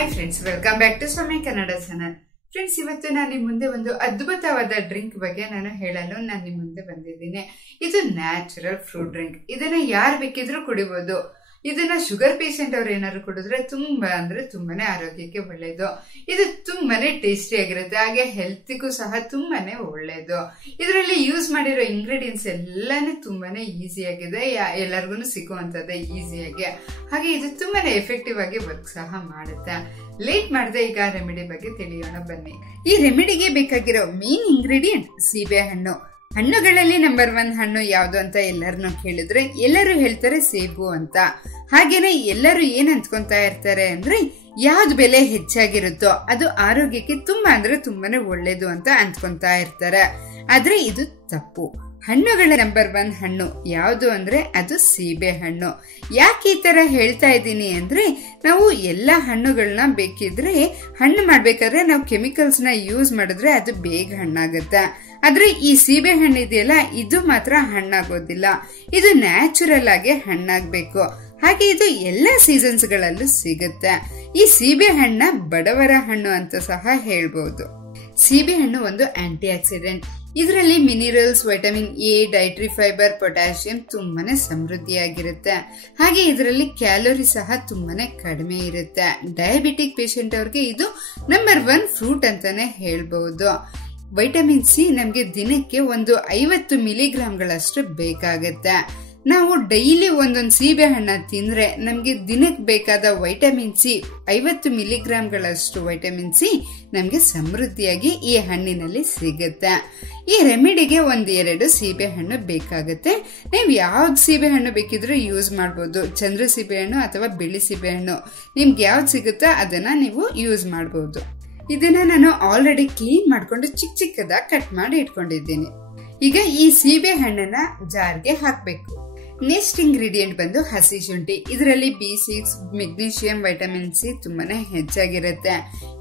Hi friends, welcome back to Saumya Kannada channel. Friends, ಇವತ್ತು ನಾನು ನಿಮ್ಮ ಮುಂದೆ ಒಂದು ಅದ್ಭುತವಾದ ಡ್ರಿಂಕ್ ಬಗ್ಗೆ ನಾನು ಹೇಳಲು ನಾನು ನಿಮ್ಮ ಮುಂದೆ ಬಂದಿದ್ದೀನಿ. ಇದು ನ್ಯಾಚುರಲ್ ಫ್ರೂಟ್ ಡ್ರಿಂಕ್. ಇದನ್ನ ಯಾರು ಬೇಕಿದ್ರೂ ಕುಡಿಬಹುದು. ಇದನ್ನ ಶುಗರ್ ಪೇಷಂಟ್ ಅವ್ರು ಏನಾದ್ರು ಕುಡಿದ್ರೆ ತುಂಬಾನೇ ಆರೋಗ್ಯಕ್ಕೆ ಒಳ್ಳೇದು. ಇದು ತುಂಬಾನೇ ಟೇಸ್ಟಿ ಆಗಿರುತ್ತೆ, ಹಾಗೆ ಹೆಲ್ತ್ಗೂ ಸಹ ತುಂಬಾನೇ ಒಳ್ಳೇದು. ಇದರಲ್ಲಿ ಯೂಸ್ ಮಾಡಿರೋ ಇಂಗ್ರೀಡಿಯೆಂಟ್ಸ್ ಎಲ್ಲಾನು ತುಂಬಾನೇ ಈಸಿ ಆಗಿದೆ, ಎಲ್ಲರಿಗೂ ಸಿಗುವಂತದ್ದೇ ಈಸಿಯಾಗಿ. ಹಾಗೆ ಇದು ತುಂಬಾನೇ ಎಫೆಕ್ಟಿವ್ ಆಗಿ ವರ್ಕ್ ಸಹ ಮಾಡುತ್ತೆ. ಲೇಟ್ ಮಾಡದೆ ಈಗ ರೆಮಿಡಿ ಬಗ್ಗೆ ತಿಳಿಯೋಣ ಬನ್ನಿ. ಈ ರೆಮಿಡಿಗೆ ಬೇಕಾಗಿರೋ ಮೇನ್ ಇಂಗ್ರೀಡಿಯೆಂಟ್ ಸೀಬೆ ಹಣ್ಣು. ಹಣ್ಣುಗಳಲ್ಲಿ ನಂಬರ್ 1 ಹಣ್ಣು ಯಾವ್ದು ಅಂತ ಎಲ್ಲರನ್ನು ಕೇಳಿದ್ರೆ ಎಲ್ಲರೂ ಹೇಳ್ತಾರೆ ಸೇಬು ಅಂತ. ಹಾಗೇನೆ ಎಲ್ಲರೂ ಏನ್ ಅಂದ್ಕೊಂತಾ ಇರ್ತಾರೆ ಅಂದ್ರೆ ಯಾವ್ದು ಬೆಲೆ ಹೆಚ್ಚಾಗಿರುತ್ತೋ ಅದು ಆರೋಗ್ಯಕ್ಕೆ ತುಂಬಾನೇ ಒಳ್ಳೇದು ಅಂತ ಅಂದ್ಕೊಂತಾ ಇರ್ತಾರೆ. ಆದ್ರೆ ಇದು ತಪ್ಪು. ಹಣ್ಣುಗಳ ನಂಬರ್ 1 ಹಣ್ಣು ಯಾವುದು ಅಂದ್ರೆ ಅದು ಸೀಬೆ ಹಣ್ಣು. ಯಾಕೆ ಈ ತರ ಹೇಳ್ತಾ ಇದ್ದೀನಿ ಅಂದ್ರೆ, ನಾವು ಎಲ್ಲಾ ಹಣ್ಣುಗಳನ್ನ ಬೇಕಿದ್ರೆ ಹಣ್ಣು ಮಾಡ್ಬೇಕಾದ್ರೆ ನಾವು ಕೆಮಿಕಲ್ಸ್ ನ ಯೂಸ್ ಮಾಡಿದ್ರೆ ಅದು ಬೇಗ ಹಣ್ಣಾಗುತ್ತೆ. ಆದ್ರೆ ಈ ಸೀಬೆ ಹಣ್ಣು ಇದೆಯಲ್ಲ, ಇದು ಮಾತ್ರ ಹಣ್ಣಾಗೋದಿಲ್ಲ. ಇದು ನ್ಯಾಚುರಲ್ ಆಗಿ ಹಣ್ಣಾಗ್ಬೇಕು. ಹಾಗೆ ಇದು ಎಲ್ಲಾ ಸೀಸನ್ಸ್ ಗಳಲ್ಲೂ ಸಿಗುತ್ತೆ. ಈ ಸೀಬೆ ಹಣ್ಣ ಬಡವರ ಹಣ್ಣು ಅಂತ ಸಹ ಹೇಳ್ಬಹುದು. ಸೀಬೆ ಹಣ್ಣು ಒಂದು ಆಂಟಿ ಆಕ್ಸಿಡೆಂಟ್. ಇದರಲ್ಲಿ minerals, vitamin A, dietary fibre, potassium ತುಂಬಾನೇ ಸಮೃದ್ಧಿಯಾಗಿರುತ್ತೆ. ಹಾಗೆ ಇದರಲ್ಲಿ ಕ್ಯಾಲೋರಿ ಸಹ ತುಂಬಾನೇ ಕಡಿಮೆ ಇರುತ್ತೆ. ಡಯಾಬಿಟಿಕ್ ಪೇಷಂಟ್ ಅವ್ರಿಗೆ ಇದು ನಂಬರ್ 1 ಫ್ರೂಟ್ ಅಂತಾನೆ ಹೇಳ್ಬಹುದು. ವೈಟಮಿನ್ ಸಿ ನಮ್ಗೆ ದಿನಕ್ಕೆ ಒಂದು 50 ಮಿಲಿಗ್ರಾಂಗಳಷ್ಟು ಬೇಕಾಗತ್ತೆ. ನಾವು ಡೈಲಿ ಒಂದೊಂದು ಸೀಬೆ ಹಣ್ಣ ತಿಂದ್ರೆ ನಮ್ಗೆ ದಿನಕ್ಕೆ ಬೇಕಾದ ವೈಟಮಿನ್ ಸಿ 50 ಮಿಲಿಗ್ರಾಂಗಳಷ್ಟು ವೈಟಮಿನ್ ಸಿ ನಮ್ಗೆ ಸಮೃದ್ಧಿಯಾಗಿ ಈ ಹಣ್ಣಿನಲ್ಲಿ ಸಿಗುತ್ತೆ. ಈ ರೆಮಿಡಿಗೆ 1-2 ಸೀಬೆ ಹಣ್ಣು ಬೇಕಾಗುತ್ತೆ. ನೀವು ಯಾವ್ದು ಸೀಬೆ ಹಣ್ಣು ಬೇಕಿದ್ರೂ ಯೂಸ್ ಮಾಡಬಹುದು. ಚಂದ್ರ ಸೀಬೆ ಹಣ್ಣು ಅಥವಾ ಬಿಳಿ ಸೀಬೆ ಹಣ್ಣು ನಿಮ್ಗೆ ಯಾವ್ದು ಸಿಗುತ್ತೋ ಅದನ್ನ ನೀವು ಯೂಸ್ ಮಾಡಬಹುದು. ಇದನ್ನ ನಾನು ಆಲ್ರೆಡಿ ಕ್ಲೀನ್ ಮಾಡ್ಕೊಂಡು ಚಿಕ್ಕದಾಗಿ ಕಟ್ ಮಾಡಿ ಇಟ್ಕೊಂಡಿದ್ದೀನಿ. ಈಗ ಈ ಸೀಬೆ ಹಣ್ಣನ್ನ ಜಾರ್ಗೆ ಹಾಕ್ಬೇಕು. ನೆಕ್ಸ್ಟ್ ಇಂಗ್ರೀಡಿಯೆಂಟ್ ಬಂದು ಹಸಿ ಶುಂಠಿ. ಇದರಲ್ಲಿ B6, ಮೆಗ್ನೀಷಿಯಂ, ವೈಟಮಿನ್ ಸಿ ತುಂಬಾನೇ ಹೆಚ್ಚಾಗಿರುತ್ತೆ.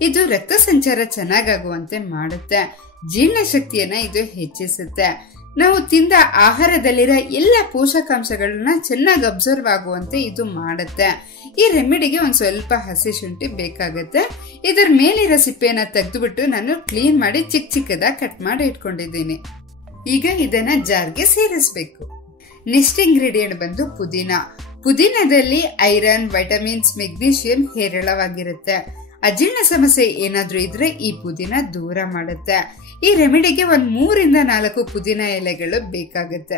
ಇದು ರಕ್ತ ಸಂಚಾರ ಚೆನ್ನಾಗಾಗುವಂತೆ ಮಾಡುತ್ತೆ. ಜೀರ್ಣಶಕ್ತಿಯನ್ನ ಇದು ಹೆಚ್ಚಿಸುತ್ತೆ. ನಾವು ತಿಂದ ಆಹಾರದಲ್ಲಿರೋ ಎಲ್ಲ ಪೋಷಕಾಂಶಗಳನ್ನ ಚೆನ್ನಾಗಿ ಅಬ್ಸರ್ವ್ ಆಗುವಂತೆ ಇದು ಮಾಡುತ್ತೆ. ಈ ರೆಮಿಡಿಗೆ ಒಂದ್ ಸ್ವಲ್ಪ ಹಸಿ ಶುಂಠಿ ಬೇಕಾಗುತ್ತೆ. ಇದರ ಮೇಲಿರೋ ಸಿಪ್ಪೆಯನ್ನ ತೆಗೆದುಬಿಟ್ಟು ನಾನು ಕ್ಲೀನ್ ಮಾಡಿ ಚಿಕ್ಕದಾಗಿ ಕಟ್ ಮಾಡಿ ಇಟ್ಕೊಂಡಿದ್ದೀನಿ. ಈಗ ಇದನ್ನ ಜಾರ್ಗೆ ಸೇರಿಸಬೇಕು. ನೆಕ್ಸ್ಟ್ ಇಂಗ್ರೀಡಿಯೆಂಟ್ ಬಂದು ಪುದೀನ. ಪುದೀನದಲ್ಲಿ ಐರನ್, ವೈಟಮಿನ್ಸ್, ಮೆಗ್ನೀಷಿಯಂ ಹೇರಳವಾಗಿರುತ್ತೆ. ಅಜೀರ್ಣ ಸಮಸ್ಯೆ ಏನಾದ್ರೂ ಇದ್ರೆ ಈ ಪುದೀನ ದೂರ ಮಾಡುತ್ತೆ. ಈ ರೆಮಿಡಿಗೆ 3-4 ಪುದೀನ ಎಲೆಗಳು ಬೇಕಾಗುತ್ತೆ.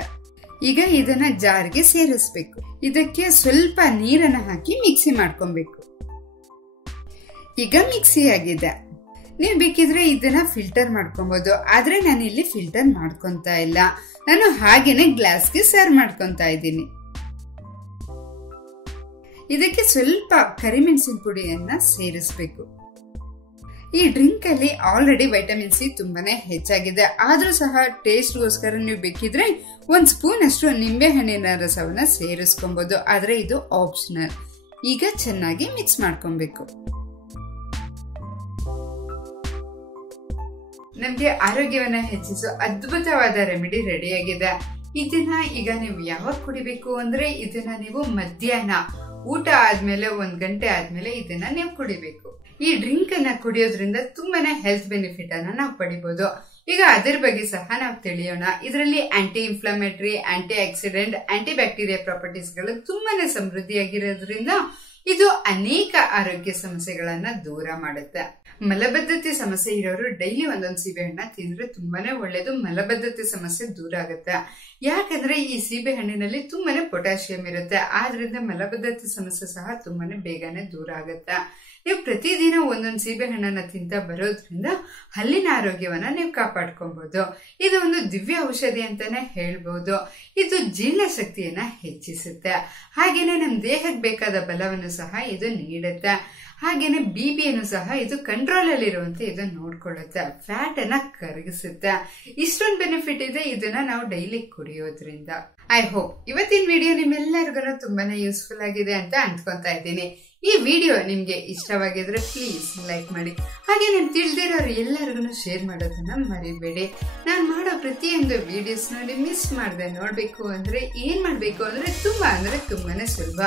ಈಗ ಇದನ್ನ ಜಾರ್ಗೆ ಸೇರಿಸಬೇಕು. ಇದಕ್ಕೆ ಸ್ವಲ್ಪ ನೀರನ್ನ ಹಾಕಿ ಮಿಕ್ಸಿ ಮಾಡ್ಕೊಬೇಕು. ಈಗ ಮಿಕ್ಸಿ ಆಗಿದೆ. ನೀವು ಬೇಕಿದ್ರೆ ಇದನ್ನ ಫಿಲ್ಟರ್ ಮಾಡ್ಕೊಬಹುದು. ಆದ್ರೆ ನಾನು ಇಲ್ಲಿ ಫಿಲ್ಟರ್ ಮಾಡ್ಕೊಂತಾ ಇಲ್ಲ, ನಾನು ಹಾಗೇನೆ ಗ್ಲಾಸ್ಗೆ ಸರ್ವ್ ಮಾಡ್ಕೊಂತಾ ಇದ್ದೀನಿ. ಇದಕ್ಕೆ ಸ್ವಲ್ಪ ಕರಿಮೆಣಸಿನ ಪುಡಿಯನ್ನ ಸೇರಿಸಬೇಕು. ಈ ಡ್ರಿಂಕ್ ಅಲ್ಲಿ ಆಲ್ರೆಡಿ ವೈಟಮಿನ್ ಸಿ ತುಂಬಾನೇ ಹೆಚ್ಚಾಗಿದೆ. ಆದ್ರೂ ಸಹ ಟೇಸ್ಟ್ಗೋಸ್ಕರ ನೀವು ಬೇಕಿದ್ರೆ 1 ಸ್ಪೂನ್ ಅಷ್ಟು ನಿಂಬೆ ಹಣ್ಣಿನ ರಸವನ್ನ ಸೇರಿಸ್ಕೊಬಹುದು. ಆದ್ರೆ ಇದು ಆಪ್ಷನಲ್. ಈಗ ಚೆನ್ನಾಗಿ ಮಿಕ್ಸ್ ಮಾಡ್ಕೊಬೇಕು. ನಮ್ಗೆ ಆರೋಗ್ಯವನ್ನ ಹೆಚ್ಚಿಸೋ ಅದ್ಭುತವಾದ ರೆಮಿಡಿ ರೆಡಿಯಾಗಿದೆ. ಇದನ್ನ ಈಗ ನೀವು ಯಾವಾಗ ಕುಡಿಬೇಕು ಅಂದ್ರೆ, ಇದನ್ನ ನೀವು ಮಧ್ಯಾಹ್ನ ಊಟ ಆದ್ಮೇಲೆ 1 ಗಂಟೆ ಆದ್ಮೇಲೆ ಇದನ್ನ ನೀವು ಕುಡಿಬೇಕು. ಈ ಡ್ರಿಂಕ್ ಅನ್ನ ಕುಡಿಯೋದ್ರಿಂದ ತುಂಬಾನೇ ಹೆಲ್ತ್ ಬೆನಿಫಿಟ್ ಅನ್ನ ನಾವು ಪಡಿಬಹುದು. ಈಗ ಅದರ ಬಗ್ಗೆ ಸಹ ನಾವು ತಿಳಿಯೋಣ. ಇದರಲ್ಲಿ anti inflammatory, anti oxidant, anti bacteria properties ಗಳು ತುಂಬಾನೇ ಸಮೃದ್ಧಿಯಾಗಿರೋದ್ರಿಂದ ಇದು ಅನೇಕ ಆರೋಗ್ಯ ಸಮಸ್ಯೆಗಳನ್ನ ದೂರ ಮಾಡುತ್ತೆ. ಮಲಬದ್ಧತೆ ಸಮಸ್ಯೆ ಇರೋರು ಡೈಲಿ ಒಂದೊಂದು ಸೀಬೆ ಹಣ್ಣ ತಿಂದ್ರೆ ತುಂಬಾನೇ ಒಳ್ಳೇದು. ಮಲಬದ್ಧತೆ ಸಮಸ್ಯೆ ದೂರ ಆಗುತ್ತೆ. ಯಾಕಂದ್ರೆ ಈ ಸೀಬೆ ಹಣ್ಣಿನಲ್ಲಿ ತುಂಬಾನೇ ಪೊಟ್ಯಾಷಿಯಂ ಇರುತ್ತೆ. ಆದ್ರಿಂದ ಮಲಬದ್ಧತೆ ಸಮಸ್ಯೆ ಸಹ ತುಂಬಾನೇ ಬೇಗನೆ ದೂರ ಆಗುತ್ತೆ. ನೀವು ಪ್ರತಿದಿನ ಒಂದೊಂದು ಸೀಬೆ ಹಣ್ಣನ್ನ ತಿಂತ ಬರೋದ್ರಿಂದ ಹಲ್ಲಿನ ಆರೋಗ್ಯವನ್ನ ನೀವು ಕಾಪಾಡ್ಕೊಬಹುದು. ಇದು ಒಂದು ದಿವ್ಯ ಔಷಧಿ ಅಂತಾನೆ ಹೇಳ್ಬಹುದು. ಇದು ಜೀರ್ಣಶಕ್ತಿಯನ್ನ ಹೆಚ್ಚಿಸುತ್ತೆ. ಹಾಗೇನೆ ನಮ್ ದೇಹಕ್ಕೆ ಬೇಕಾದ ಬಲವನ್ನು ಸಹ ಇದು ನೀಡುತ್ತೆ. ಹಾಗೇನೆ ಬಿಪಿಯನ್ನು ಸಹ ಇದು ಕಂಟ್ರೋಲ್ ಅಲ್ಲಿ ಇರುವಂತೆ ಇದು ನೋಡ್ಕೊಳ್ಳುತ್ತೆ. ಫ್ಯಾಟ್ ಅನ್ನ ಕರಗಿಸುತ್ತೆ. ಇಷ್ಟೊಂದು ಬೆನಿಫಿಟ್ ಇದೆ ಇದನ್ನ ನಾವು ಡೈಲಿ ಕುಡಿಯೋದ್ರಿಂದ. ಐ ಹೋಪ್ ಇವತ್ತಿನ ವಿಡಿಯೋ ನಿಮ್ಮೆಲ್ಲರಿಗೂ ತುಂಬಾನೇ ಯೂಸ್ಫುಲ್ ಆಗಿದೆ ಅಂತ ಅನ್ಕೊಂತಾ ಇದ್ದೀನಿ. ಈ ವಿಡಿಯೋ ನಿಮ್ಗೆ ಇಷ್ಟವಾಗಿದ್ರೆ ಪ್ಲೀಸ್ ಲೈಕ್ ಮಾಡಿ. ಹಾಗೆ ನಾನು ತಿಳಿದಿರೋರು ಎಲ್ಲರಿಗೂ ಶೇರ್ ಮಾಡೋದನ್ನ ಮರಿಬೇಡಿ. ನಾನು ಮಾಡೋ ಪ್ರತಿಯೊಂದು ವಿಡಿಯೋಸ್ ನೋಡಿ ಮಿಸ್ ಮಾಡದೆ ನೋಡ್ಬೇಕು ಅಂದ್ರೆ ಏನ್ ಮಾಡ್ಬೇಕು ಅಂದ್ರೆ ತುಂಬಾನೇ ಸುಲಭ.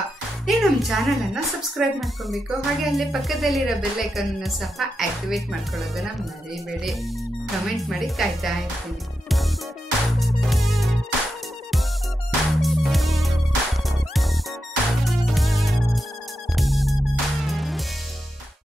ನೀವು ನಮ್ಮ ಚಾನಲ್ ಅನ್ನ ಸಬ್ಸ್ಕ್ರೈಬ್ ಮಾಡ್ಕೊಬೇಕು. ಹಾಗೆ ಅಲ್ಲಿ ಪಕ್ಕದಲ್ಲಿರೋ ಬೆಲ್ ಐಕಾನ್ ಅನ್ನು ಸಹ ಆಕ್ಟಿವೇಟ್ ಮಾಡ್ಕೊಳ್ಳೋದನ್ನ ಮರಿಬೇಡಿ. ಕಮೆಂಟ್ ಮಾಡಿ ಕಾಯ್ತಾ ಇರ್ತೀನಿ.